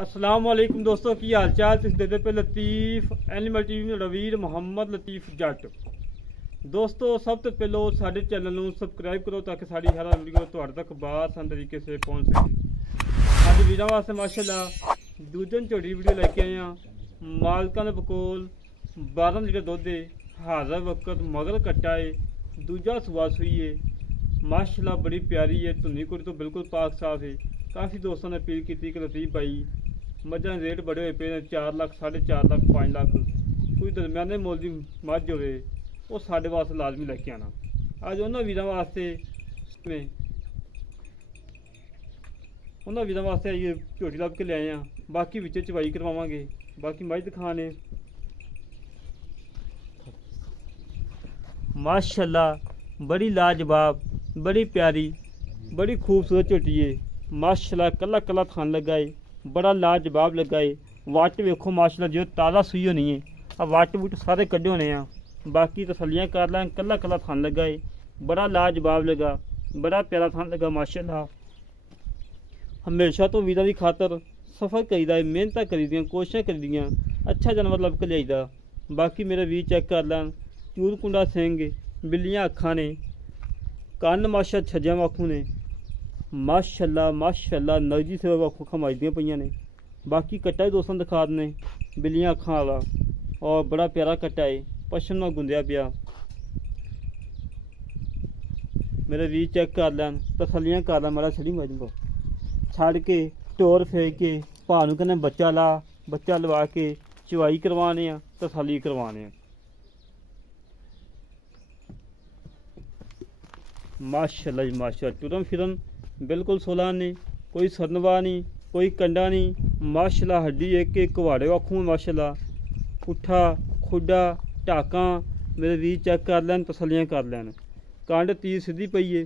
अस्सलाम वालेकुम दोस्तों की हाल चाल। तुम देखते पे लतीफ एनिमल टीवी रवीर मोहम्मद लतीफ जट। दोस्तों सब तो पहलो साडे चैनल ਨੂੰ ਸਬਸਕ੍ਰਾਈਬ ਕਰੋ ताकि साड़ी हर वीडियो ਤੁਹਾਡੇ तक बासान तरीके से पहुंच सके। ਅੱਜ ਵੀਰਾਂ ਵਾਸਤੇ ਮਾਸ਼ਾਅੱਲਾ ਦੂਜਨ ਝੋਟੀ ਵੀਡੀਓ ਲੈ ਕੇ ਆਏ ਆ। ਮਾਲਕਾਂ ਦੇ ਬਕੋਲ 12 ਲੀਟਰ ਦੁੱਧ ਦੇ ਹਾਜ਼ਰ ਵਕਤ ਮਗਰ ਕੱਟਾ ਏ, दूजा सुबह सुई है माशाल्लाह बड़ी प्यारी है। धुनी कुड़ी तो बिल्कुल पाक साफ है। काफ़ी दोस्तों ने अपील की कि लतीफ भाई मझां दे रेट बड़े हुए पे 4 लाख 4.5 लाख 5 लाख कोई दरम्याने मुल की मझ हो वो साढ़े वास्ते लाजमी लैके आना। अज उन्होंने वीरों वास्ते आइए झोटी लभ के ले आए हैं। बाकी विच चवाई करवावांगे, बाकी मझ दिखाने माशाल्लाह बड़ी लाजवाब बड़ी प्यारी बड़ी खूबसूरत झोटी है। माशाल्लाह कला कला थान लगा है, बड़ा लाजवाब लगा है। वट वेखो माशाल्लाह जो ताज़ा सूई होनी है। वट वुट सारे कड्ढे होने हैं। बाकी तसलियाँ कर लैन, कला कला थान लगा है, बड़ा लाजवाब लगा, बड़ा प्यारा थान लगा माशाल्लाह। हमेशा तो वीरां दी खातर सफ़र करीदा है, मेहनत करीदियाँ, कोशिशां करीदियाँ, अच्छा जानवर लभ के लियाईदा। बाकी मेरा वीर चेक कर लैन, चूर कुंडा सिंह, बिल्लियाँ अखां ने, कन्न माशा छज्जा वाखू ने माशाल्लाह माशाल्लाह नगजी से वाखू खमाइदियाँ पईयां ने। बाकी कट्टा भी दोस्तों दिखा देने बिल्लियाँ अखां वाला और बड़ा प्यारा कट्टा है, पशम ना गुंदिया पिया। मेरे वीर चेक कर लैन, तसलियाँ कर लैन, माड़ा छड़ी मजम को छड़ के टोर फेंक के भानू कन्नै बच्चा लवा के चवाई करवाने आ, तसली करवाने आ। माशाल्लाह जी माशाल्लाह टुरन फिरन बिल्कुल सोला नहीं, कोई सरनवा नहीं, कोई कंडा नहीं। माशाल्लाह हड्डी एक कुहाड़े वाखू माशाल्लाह, पुट्ठा खुडा टाका मेरे वीर चेक कर लैन, तसलियाँ कर लैन। कंड तीर सीधी पई है,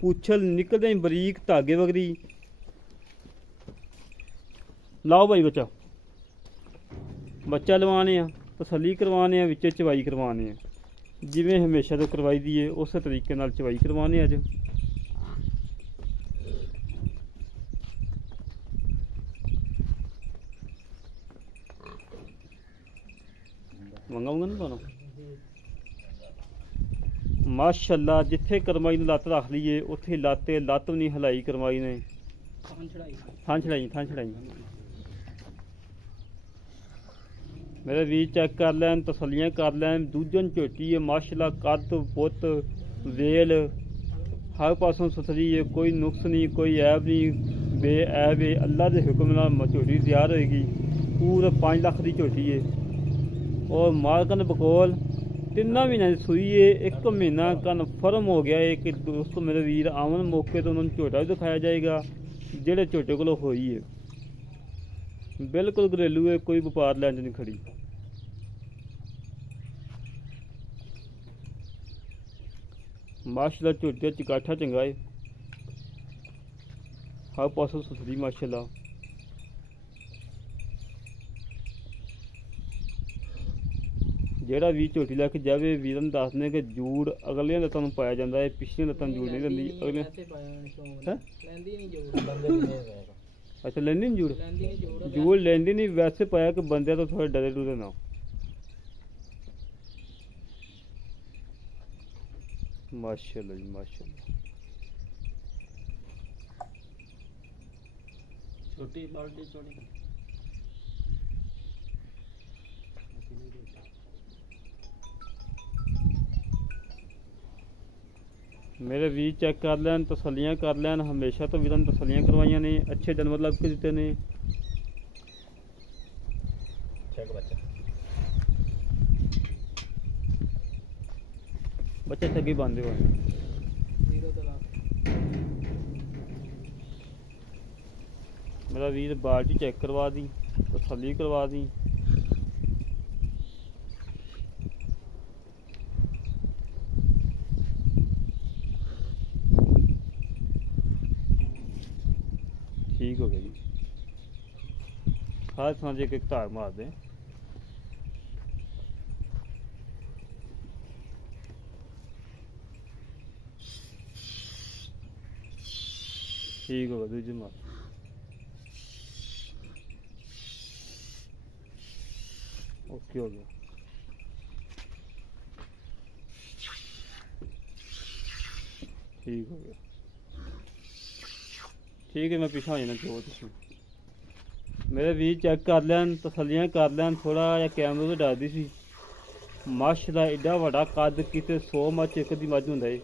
पुछल निकलदे बरीक धागे वगरी। लाओ भाई बच्चा लवाने आ, तसली करवाने आ, विच चवाई करवाने आ। जिमें हमेशा तो करवाई दी है उस तरीके नाल चवाई करवाने अज। मंगा नहीं पाना माशाल्लाह जिथे करमाई ने लत्त रख ली है उत्थे लत्त भी नहीं हिलाई करमाई ने, थां छड़ाई। मेरे वीर चेक कर लैन, तसलियाँ कर लैन। दूजन झोटी है माशाल्लाह, कद पुत वेल हर पासों सुथरी है, कोई नुक्स नहीं, कोई ऐब नहीं, बेऐब है। अल्लाह के हुक्म नाल झोटी तैयार होएगी। पूरा 5 लाख की झोटी है और मालकन बकौल 3 महीनों की सूई है। 1 महीना कन्फर्म हो गया है कि दोस्तों मेरे वीर आवन मौके तो उन्होंने झोटा भी दिखाया जाएगा जेड़े झोटे को होई है। बिल्कुल घरेलू है, कोई व्यापार लैंड नहीं खड़ी। माशाल्लाह झोटी का चिकाठा चंगा है, हर पासों सुथरी माशाल्लाह। जेड़ा भी झोटी लैके जाए वीरन दसने कि जूड़ अगलियां लत्तां नूं पाया जाता है, पिछलियां लत्तां जूड़ नहीं लैंदी। अच्छा लैंदी नहीं जूड़ लैंदी नहीं, वैसे पाया कि बंदे तो थोड़े डरे डुरे ना। माशाल्लाह जी माशाल्लाह। छोटी बाल्टी छोटी मेरे वीर चेक कर लैन, तसलियाँ कर लैन। हमेशा तो वीरन तसलियाँ करवाइया ने, अच्छे जानवर लग के दिते ने। बच्चे चंगे बांधे हुए मेरा वीर बाल्टी चेक करवा दी, तसली करवा दी। ठीक हो गया जी, हर थां एक धार मार दें। ठीक होगा दूजी मार। ओके हो गया। ठीक हो गया, ठीक है मैं पिछा हो जाना जो तुम मेरे ਵੀਰ चेक कर लैन तसलियां कर लैन थोड़ा जिहा कैमरे तो डरदी सी माशाअल्लाह एडा वड्डा कद किते 100 मच एक दी मझ हुंदा है।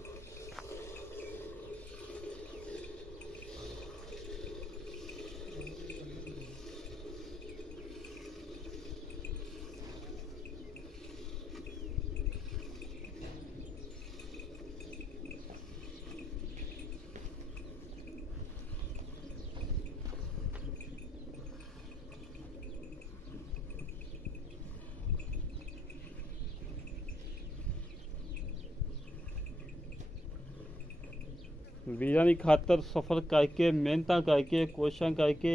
वीरां दी खातर सफ़र करके मेहनत करके कोशिश करके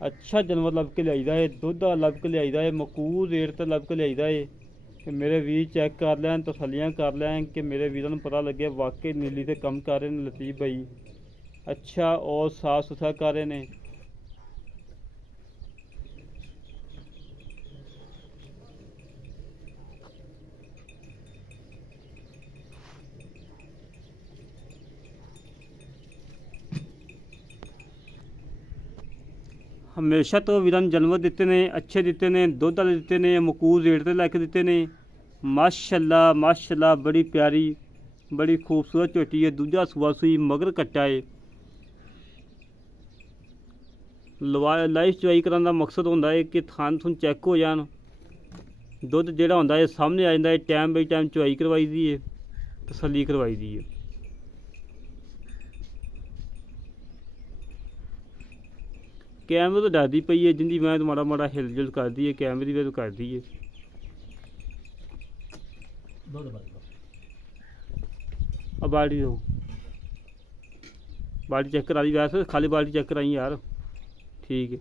अच्छा जानवर लभ के लियाईदा है, दुध लभ के लियाईदा है, मकूल रेट ते लभ के लियाईदा है कि मेरे वीर चेक कर लैन तसलियां कर लैन कि मेरे वीरां नूं पता लगे वाकई नीली ते कम कर रहे हैं लतीफ़ भाई, अच्छा और साफ सुथरा कर रहे हैं। हमेशा तो वीरां नूं जानवर दिते ने अच्छे दिते ने, दुध वाले दिते ने, मकूल रेट ते लैके दिते ने। माशाअल्लाह माशाअल्लाह बड़ी प्यारी बड़ी खूबसूरत झोटी है, दूजा सूआ सूई मगर कट्टा है। लाइफ चवाई कराने का मकसद होंदा है कि थान थुन चैक हो जान, दुध जिहड़ा होंदा है सामने आ जांदा है, टाइम बाई टाइम चवाई करवाई दी है, तसल्ली करवाई दी है। कैमरे तो डरदी पई है, जिंदी मैं माड़ा माड़ा हिल जुल करदी है, कैमरे की वजह करदी है। अब बाल्टी दो, बाल्टी चेक करा दी, वैसे खाली बाल्टी चेक कराई यार, ठीक है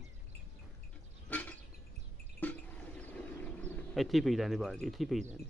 इत्थे ही पई रहने बाल्टी, इत्थे ही पई रहने।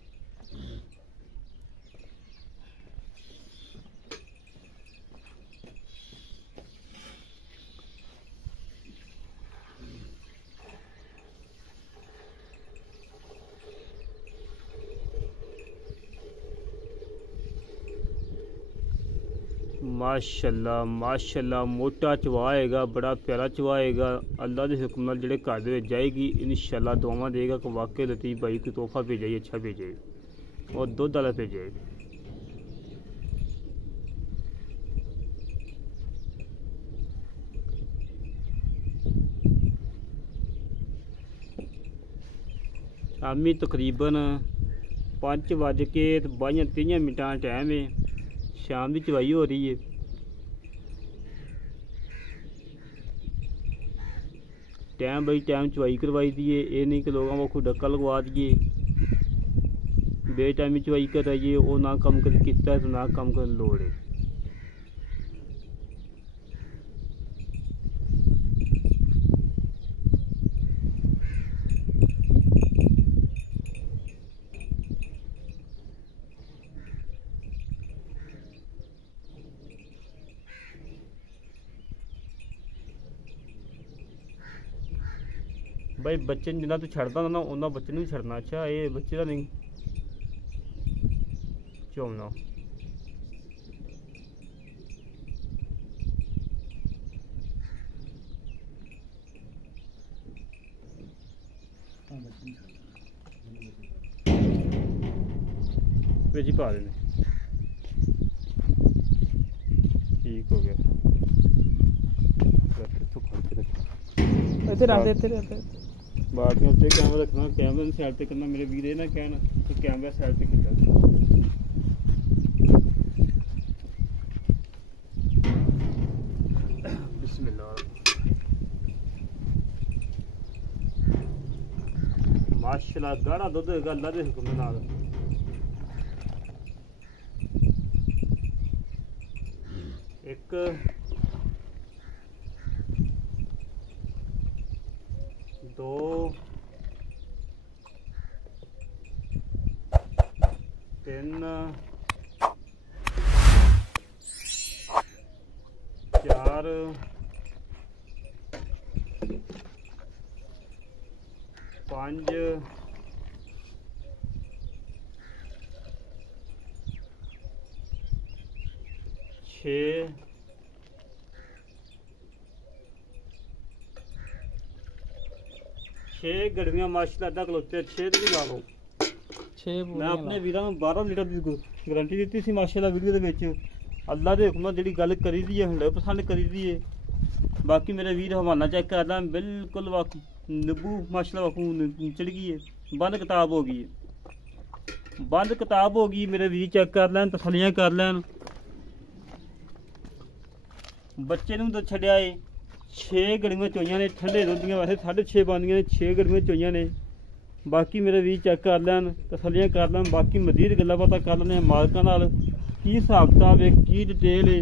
माशाअल्लाह माशाअल्लाह मोटा चवाएगा, बड़ा प्यारा चवाएगा, अल्लाह के हुक्म नाल जिहड़े घर दे विच जाएगी इंशाअल्लाह दुआवां देगा कि वाकई लतीफ़ भाई कोई तोहफा भेजा ही अच्छा भेजे और दुध वाला भेजे। शामी तकरीबन 5:22 का टाइम है, शाम की चवाई हो रही है। टाइम बाई टाइम चवाई करवाई दी है, ये नहीं कि लोगों को डक्का लगवा दिए बे टाइम चवाई कराइए, वो ना कम कर किता तो ना कम कर लोड़ है। भाई बच्चे जिन्ना तू छड़दा ना उन्ना बच्चे नहीं छड़ना। अच्छा ये बच्चे का नहीं चोमना। जी पा देने, ठीक हो गया। बाल्टियां उत्ते कैमरा रखना, कैमरे साइड से करना, मेरे वीर ना कहना तो कैमरा साइड से किया। बिस्मिल्लाह माशाअल्लाह गाढ़ा दुध होगा अल्लाह के हुक्म नाल। एक दो तीन चार 5 6 6 ਗੜਵੀਆਂ ਮਾਸ਼ਾਅੱਲਾ ਅੱਧਾ ਖਲੋਤੇ 6 ਤੇ ਵੀ ਲਾ ਲਓ 6 ਮੈਂ ਆਪਣੇ ਵੀਰਾਂ ਨੂੰ 12 ਲੀਟਰ ਦੀ ਗਾਰੰਟੀ ਦਿੱਤੀ ਸੀ ਮਾਸ਼ਾਅੱਲਾ ਵੀਡੀਓ ਦੇ ਵਿੱਚ। ਅੱਲਾ ਦੇ ਹੁਕਮ ਨਾਲ ਜਿਹੜੀ ਗੱਲ ਕਰੀ ਦੀ ਹੈ 100% ਕਰੀ ਦੀ ਹੈ। ਬਾਕੀ ਮੇਰੇ ਵੀਰ ਹਵਾਨਾ ਚੈੱਕ ਕਰ ਲਾਂ, ਬਿਲਕੁਲ ਨਿੱਬੂ ਮਾਸ਼ਾਅੱਲਾ ਵਾਕੂ ਚੜ ਗਈ ਹੈ, ਬੰਦ ਕਿਤਾਬ ਹੋ ਗਈ ਹੈ, ਬੰਦ ਕਿਤਾਬ ਹੋ ਗਈ। ਮੇਰੇ ਵੀਰ ਚੈੱਕ ਕਰ ਲੈਣ, ਤਸੱਲੀਆਂ ਕਰ ਲੈਣ। ਬੱਚੇ ਨੂੰ ਦੁੱਧ ਛੱਡਿਆ ਏ 6 ਗੜੀਆਂ ਚੋਈਆਂ ਨੇ, ਠੰਡੇ ਦੁੱਧ ਦੀਆਂ ਵੈਸੇ 6.5 ਬਣਦੀਆਂ ਨੇ, 6 ਗੜੀਆਂ ਚੋਈਆਂ ਨੇ। ਬਾਕੀ ਮੇਰੇ ਵੀਰ ਚੈੱਕ ਕਰ ਲੈਣ, ਤਸੱਲੀਆਂ ਕਰ ਲੈਣ। ਬਾਕੀ ਮਜ਼ੀਦ ਗੱਲਾਂ ਬਾਤਾਂ ਕਰ ਲੈਂਦੇ ਹਾਂ ਮਾਲਕਾਂ ਨਾਲ, ਕੀ ਹਿਸਾਬ ਕਿਤਾਬ ਹੈ, ਕੀ ਡਿਟੇਲ ਹੈ,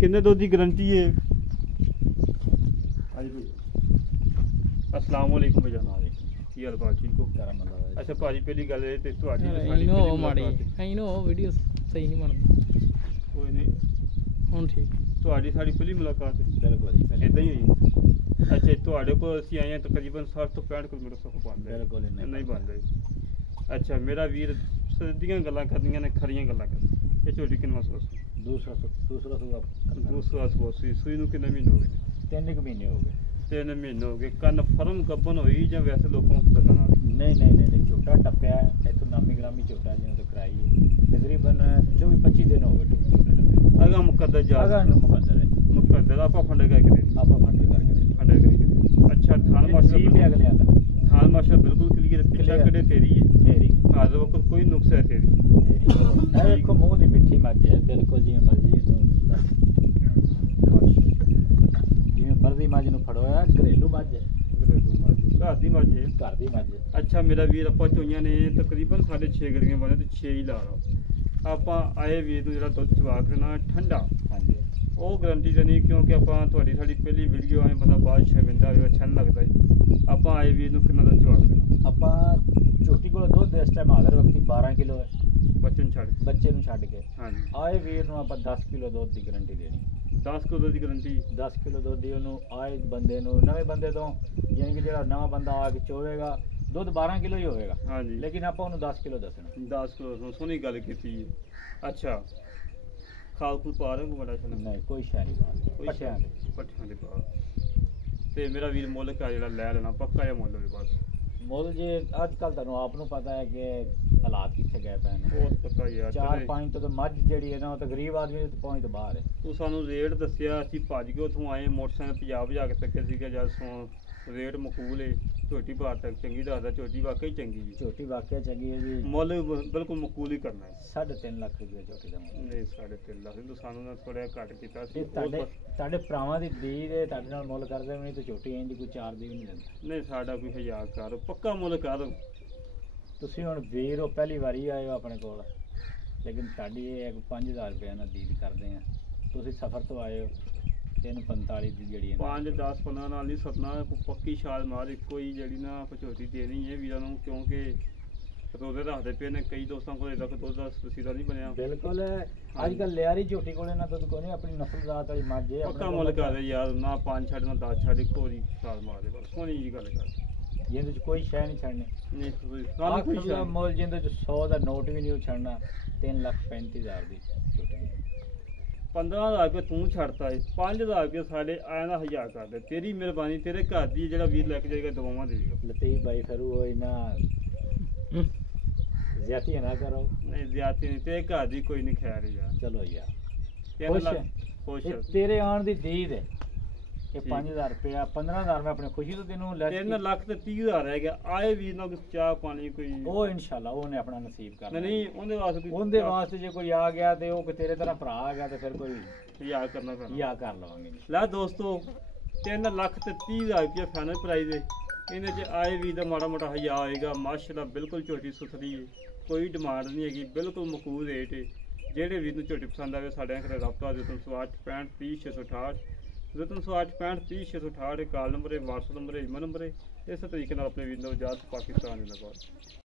ਕਿੰਨੇ ਦੁੱਧ ਦੀ ਗਰੰਟੀ ਹੈ। अस्सलाम वालेकुम भाईजान, की हाल बात ठीक हो? अच्छा भाजी पहली गल ते ਤੁਹਾਡੀ ਇਹਨੂੰ ਮਾੜੀ ਇਹਨੂੰ ਵੀਡੀਓ ਸਹੀ ਨਹੀਂ ਬਣਦੀ। ਕੋਈ ਨਹੀਂ ਹੁਣ ਠੀਕ। ਤੁਹਾਡੀ ਸਾਡੀ ਪਹਿਲੀ ਮੁਲਾਕਾਤ ਹੈ? ਬਿਲਕੁਲ ਜੀ, ਇਦਾਂ ਹੀ ਹੋਈ। ਅੱਛਾ ਤੁਹਾਡੇ ਕੋਲ ਅਸੀਂ ਆਏ ਹਾਂ ਤਕਰੀਬਨ 60 ਤੋਂ 65 ਕਿਲੋਮੀਟਰ ਸਫ਼ਰ ਬਣਦਾ। ਬਿਲਕੁਲ ਨਹੀਂ ਬਣਦਾ। ਅੱਛਾ ਮੇਰਾ ਵੀਰ ਸਿੱਧੀਆਂ ਗੱਲਾਂ ਕਰਨੀਆਂ ਨੇ, ਖਰੀਆਂ ਗੱਲਾਂ ਕਰਨੀਆਂ। ਇਹ ਝੋਟੀ ਕਿੰਨਾ ਸੋਸ? ਦੂਸਰਾ ਸੋਸ ਸੂਈ ਨੂੰ ਕਿੰਨੇ ਮਹੀਨੇ ਹੋ ਗਏ? 3 ਮਹੀਨੇ ਹੋ ਗਏ। 3 ਮਹੀਨੇ ਹੋ ਗਏ। ਕਨਫਰਮ ਗੱਬਨ ਹੋਈ ਜਾਂ ਵੈਸੇ ਲੋਕਾਂ ਨੂੰ ਪਤਾ ਨਾਲ? ਨਹੀਂ ਝੋਟਾ ਟੱਪਿਆ ਇੱਥੋਂ ਨਾਮੀ ਗ੍ਰਾਮੀ ਝੋਟਾ ਜਿਹਨੂੰ ਤੋਂ ਕਰਾਈ ਹੈ। ਤਕਰੀਬਨ 24-25 ਦਿਨ ਹੋ ਗਏ ਝੋਟਾ ਟੱਪਿਆ। ਅਗਾ ਮੁਕੱਦਰ ਜਾ ਮੁਕੱਦਰ ਹੈ। ਮੁਕੱਦਰ ਆਪਾਂ ਫੰਡੇ ਕਰਕੇ ਦੇ ਆਪਾਂ ਫੰਡੇ ਕਰਕੇ ਦੇ। ਅੱਛਾ ਥਾਨ ਮਾਸ਼ਾ ਵੀ ਅਗਲੇ ਆਂਦਾ ਥਾਨ ਮਾਸ਼ਾ ਬਿਲਕੁਲ ਕਲੀਅਰ। ਪਿੱਛਾ ਕੜੇ ਤੇਰੀ ਹੈ? ਮੇਰੀ। ਹਾਜ਼ਰ ਵਕਤ ਕੋਈ ਨੁਕਸ ਹੈ ਤੇਰੀ? ਮੇਰੀ। ਇਹ ਦੇਖੋ ਮੂੰਹ ਦੀ ਮਿੱਠੀ ਮੱਝ ਹੈ, ਬਿਲਕੁਲ ਜਿਵੇਂ ਮਰਜ਼ੀ ਜਿਵੇਂ ਮਰਜ਼ੀ ਮੱਝ ਨੂੰ ਫੜੋਇਆ। ਘਰੇਲੂ ਮੱਝ ਹੈ, ਘਰ ਦੀ ਮੱਝ ਹੈ। ਘਰ ਦੀ ਮੱਝ। ਅੱਛਾ ਮੇਰਾ ਵੀਰ ਆਪਾਂ ਚੋਈਆਂ ਨੇ ਤਕਰੀਬਨ 6.5 ਗੜੀਆਂ ਬਣੇ ਤੇ 6 ਹੀ ਲਾ ਲਓ। ਆਪਾਂ ਆਏ ਵੀਰ ਨੂੰ ਜਿਹੜਾ ਦੁੱਧ ਚਵਾ ਕੇ ਨਾ ਠੰਡਾ, ਹਾਂਜੀ ਉਹ ਗਰੰਟੀ ਦੇਣੀ, ਕਿਉਂਕਿ ਆਪਾਂ ਤੁਹਾਡੀ ਸਾਡੀ ਪਹਿਲੀ ਵੀਡੀਓ ਆਏ ਬੰਦਾ ਬਾਅਦ ਸ਼ਰਮਿੰਦਾ ਹੋਵੇ, ਅੱਛਾ ਨਹੀਂ ਲੱਗਦਾ ਜੀ। ਆਪਾਂ ਆਏ ਵੀਰ ਨੂੰ ਕਿੰਨਾ ਦੁੱਧ ਚਵਾ ਕੇ ਦੇਣਾ? ਆਪਾਂ ਝੋਟੀ ਕੋਲ ਦੁੱਧ ਇਸ ਟਾਈਮ ਹਾਜ਼ਰ ਵਕਤੀ 12 ਕਿਲੋ ਹੈ। ਬੱਚੇ ਨੂੰ ਛੱਡ ਕੇ ਹਾਂਜੀ ਆਏ ਵੀਰ ਨੂੰ ਆਪਾਂ 10 ਕਿਲੋ ਦੁੱਧ ਦੀ ਗਰੰਟੀ ਦੇਣੀ। 10 ਕਿਲੋ ਦੀ ਗਰੰਟੀ? 10 ਕਿਲੋ ਦੁੱਧ ਦੀ ਉਹਨੂੰ ਆਏ ਬੰਦੇ ਨੂੰ, ਨਵੇਂ ਬੰਦੇ ਤੋਂ, ਯਾਨੀ ਕਿ ਜਿਹੜਾ ਨਵਾਂ ਬੰਦਾ ਆ ਕੇ ਚੋਵੇਗਾ ਦੁੱਧ 12 ਕਿਲੋ ਹੀ ਹੋਵੇਗਾ। ਹਾਂਜੀ ਲੇਕਿਨ ਆਪਾਂ ਉਹਨੂੰ 10 ਕਿਲੋ ਦੱਸਣਾ। 10 ਕਿਲੋ ਸੋਹਣੀ ਗੱਲ ਕੀਤੀ ਹੈ। ਅੱਛਾ ਖਾਲ ਖੂਲ ਪਾ ਰਹੇ ਕੋ ਬੜਾ ਚਲੋ? ਨਹੀਂ ਕੋਈ ਸ਼ੈ ਨਹੀਂ ਪਾ, ਪੱਠਿਆਂ ਦੇ ਪਾ। ਤੇ ਮੇਰਾ ਵੀਰ ਮੁੱਲ ਕਾ ਜਿਹੜਾ ਲੈ ਲੈਣਾ ਪੱਕਾ ਜਾਂ ਮੁੱਲ ਹੋਵੇ ਬਸ? ਮੁੱਲ ਜੇ ਅੱਜ ਕੱਲ ਤੁਹਾਨੂੰ ਆਪ ਨੂੰ ਪਤਾ ਹੈ ਕਿ ਹਾਲਾਤ ਕਿੱਥੇ ਗਏ ਪਏ ਨੇ। ਬਹੁਤ ਪਤਾ ਯਾਰ 4-5 ਤੋਂ ਮੱਝ ਜਿਹੜੀ ਹੈ ਨਾ ਉਹ ਤਾਂ ਗਰੀਬ ਆਦਮੀ ਦੀ ਪਹੁੰਚ ਤੋਂ ਬਾਹਰ ਹੈ। ਤੂੰ ਸਾਨੂੰ ਰੇਟ ਦੱਸਿਆ, ਅਸੀਂ ਭੱਜ ਕੇ ਉੱਥੋਂ ਆਏ ਮੋਟਰਸਾਈਕਲ 50 ਵਜਾ ਕੇ ਤੱਕੇ ਸੀਗਾ ਜਦ ਰੇਟ ਮਕੂਲ ਹੈ। ਝੋਟੀ ਬਾਹਰ ਤੱਕ ਚੰਗੀ ਦੱਸਦਾ, ਝੋਟੀ ਵਾਕਈ ਚੰਗੀ ਜੀ। ਝੋਟੀ ਵਾਕਿਆ ਚੰਗੀ ਹੈ ਜੀ। ਮੁੱਲ ਬਿਲਕੁਲ ਮਕੂਲ ਹੀ ਕਰਨਾ ਹੈ। 3.5 ਲੱਖ ਰੁਪਏ ਝੋਟੀ ਦਾ ਮੁੱਲ। ਨਹੀਂ 3.5 ਲੱਖ ਤੂੰ ਸਾਨੂੰ ਨਾ ਥੋੜ੍ਹਾ ਘੱਟ ਕੀਤਾ ਸੀ। ਤੁਹਾਡੇ ਭਰਾਵਾਂ ਦੀ ਦੀ ਦੇ ਤੁਹਾਡੇ ਨਾਲ ਮੁੱਲ ਕਰਦੇ ਨਹੀਂ ਤੇ ਝੋਟੀ ਇੰਜ ਕੋਈ 4 ਦੀ ਵੀ ਨਹੀਂ ਦਿੰਦਾ। ਨਹੀਂ ਸਾਡਾ ਕੋਈ 1000 ਕਰ ਪੱਕਾ ਮੁੱਲ ਕਰ। ਤੁਸੀਂ ਹੁਣ ਵੀਰ ਹੋ ਪਹਿਲੀ ਵਾਰੀ ਆਏ ਹੋ ਆਪਣੇ ਕੋਲ, ਲੇਕਿਨ ਸਾਡੀ ਇਹ 5000 ਰੁਪਏ ਨਾਲ ਦੀਦ ਕਰਦੇ ਆ। ਤੁਸੀਂ ਸਫ਼ਰ ਤੋਂ ਆਏ ਹੋ 345 ਦੀ ਜਿਹੜੀ 5 10 15 ਨਾਲ ਨਹੀਂ ਸਤਨਾ ਪੱਕੀ ਛਾਲ ਮਾਰ ਇੱਕੋ ਹੀ ਜਿਹੜੀ ਨਾ ਪਚੋਤੀ ਦੇਣੀ ਹੈ ਵੀਰਾਂ ਨੂੰ, ਕਿਉਂਕਿ ਰੋਜ਼ੇ ਰੱਖਦੇ ਪਏ ਨੇ ਕਈ ਦੋਸਤਾਂ ਕੋਲ ਤੱਕ ਦੁੱਧ ਦਾ ਵਸੀਲਾ ਨਹੀਂ ਬਣਿਆ। ਬਿਲਕੁਲ ਅੱਜ ਕੱਲ ਲਿਆਰੀ ਝੋਟੀ ਕੋਲੇ ਨਾ ਦੁੱਧ ਕੋਈ ਨਹੀਂ, ਆਪਣੀ ਨਸਲ ਜ਼ਾਤ ਵਾਲੀ ਮੱਝ ਹੈ। ਪੱਕਾ ਮੁੱਲ ਕਰ ਯਾਰ, ਨਾ 5 ਛੱਡ ਨਾ 10 ਛੱਡ, ਇੱਕੋ ਵਾਰੀ ਛਾਲ ਮਾਰ ਦੇ ਬਸ। ਸੋਹਣੀ ਜੀ ਗੱਲ ਕਰ, ਜਿਹਦੇ ਚ ਕੋਈ ਸ਼ੈ ਨਹੀਂ ਛੱਡਣੀ। ਨਹੀਂ ਮੁੱਲ ਜਿਹਦੇ ਚ 100 ਦਾ ਨੋਟ ਵੀ ਨਹੀਂ ਛੱਡਣਾ। 3,35,000 ਦੀ ਝੋਟੀ। 15,000 ਰੁਪਏ ਤੂੰ ਛੱਡਤਾ ਹੈ, 5,000 ਰੁਪਏ ਸਾਡੇ ਆਇਆ ਦਾ 1000 ਕਰ ਦੇ। ਤੇਰੀ ਮਿਹਰਬਾਨੀ, ਤੇਰੇ ਘਰ ਦੀ ਜਿਹੜਾ ਵੀਰ ਲੈ ਕੇ ਜਾਏਗਾ ਦਵਾਵਾਂ ਦੇਗਾ। ਲਤੀਫ ਭਾਈ ਫਰੂ ਹੋਈ ਨਾ ਜ਼ਿਆਦਤੀ ਨਾ ਕਰੋ। ਨਹੀਂ ਜ਼ਿਆਦਤੀ ਨਹੀਂ, ਤੇਰੇ ਘਰ ਦੀ ਕੋਈ ਨਹੀਂ ਖੈਰ ਯਾਰ। ਚਲੋ ਯਾਰ ਖੁਸ਼ ਤੇਰੇ ਆਉਣ ਦੀ ਦੀਦ ਹੈ। ਇਹ 5,000 ਰੁਪਇਆ 15,000 ਮੈਂ ਆਪਣੀ ਖੁਸ਼ੀ ਤੋਂ ਤੈਨੂੰ ਲੈ 3 ਲੱਖ ਤੇ 30,000 ਰਹਿ ਗਿਆ। ਆਏ ਵੀਰ ਨਾਲ ਚਾਹ ਪਾਣੀ ਕੋਈ ਉਹ ਇਨਸ਼ਾਅੱਲਾ ਉਹਨੇ ਆਪਣਾ ਨਸੀਬ ਕਰਨਾ। ਨਹੀਂ ਉਹਦੇ ਵਾਸਤੇ ਜੇ ਕੋਈ ਆ ਗਿਆ ਤੇ ਉਹ ਤੇਰੇ ਤਰ੍ਹਾਂ ਭਰਾ ਆ ਗਿਆ ਤੇ ਫਿਰ ਕੋਈ ਯਾਦ ਕਰਨਾ ਪੈਣਾ। ਯਾਦ ਕਰ ਲਵਾਂਗੇ। ਲੈ ਦੋਸਤੋ 3 ਲੱਖ ਤੇ 30,000 ਰੁਪਇਆ ਫਾਈਨਲ ਪ੍ਰਾਈਜ਼ ਹੈ। ਇਹਦੇ 'ਚ ਆਏ ਵੀਰ ਦਾ ਮਾੜਾ ਮੋਟਾ ਹਜ਼ਾਰ ਆਏਗਾ। ਮਾਸ਼ਾਅੱਲਾ ਬਿਲਕੁਲ ਝੋਟੀ ਸੁਥਰੀ ਹੈ, ਕੋਈ ਡਿਮਾਂਡ ਨਹੀਂ ਹੈਗੀ, ਬਿਲਕੁਲ ਮਕਬੂਲ ਰੇਟ ਹੈ। ਜਿਹੜੇ ਵੀਰ ਨੂੰ ਝੋਟੀ ਪਸੰਦ ਆਵੇ ਸਾਡੇ ਨਾਲ ਰਾਬਤਾ ਦੇ 365 65 30 668 365 30 668 ਕਾਲ ਨੰਬਰ ਹੈ, WhatsApp ਨੰਬਰ ਹੈ, ਈਮੇਲ ਨੰਬਰ ਹੈ। ਇਸੇ ਤਰੀਕੇ ਨਾਲ ਆਪਣੇ ਵੀਰ ਨੂੰ ਇਜਾਜ਼ਤ, ਪਾਕਿਸਤਾਨ ਜਿੰਦਾਬਾਦ।